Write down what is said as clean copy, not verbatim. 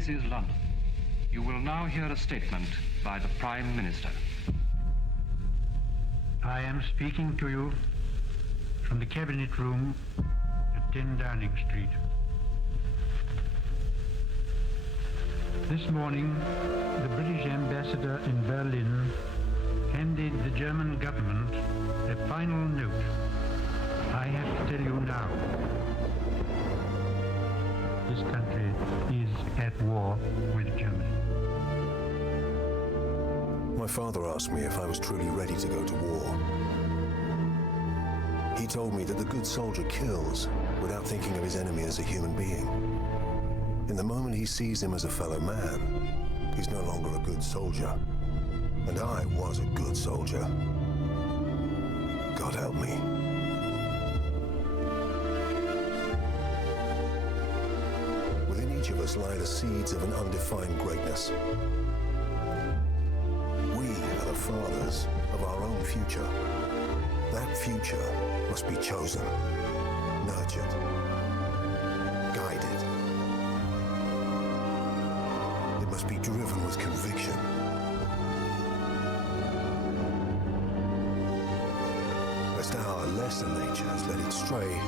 This is London. You will now hear a statement by the Prime Minister. I am speaking to you from the Cabinet Room at 10 Downing Street. This morning, the British ambassador in Berlin handed the German government a final note. I have to tell you now, this country is at war with Germany. My father asked me if I was truly ready to go to war. He told me that the good soldier kills without thinking of his enemy as a human being. In the moment he sees him as a fellow man, he's no longer a good soldier. And I was a good soldier. God help me. Within each of us lie the seeds of an undefined greatness. We are the fathers of our own future. That future must be chosen, nurtured, guided. It must be driven with conviction. Lest our lesser natures let it stray,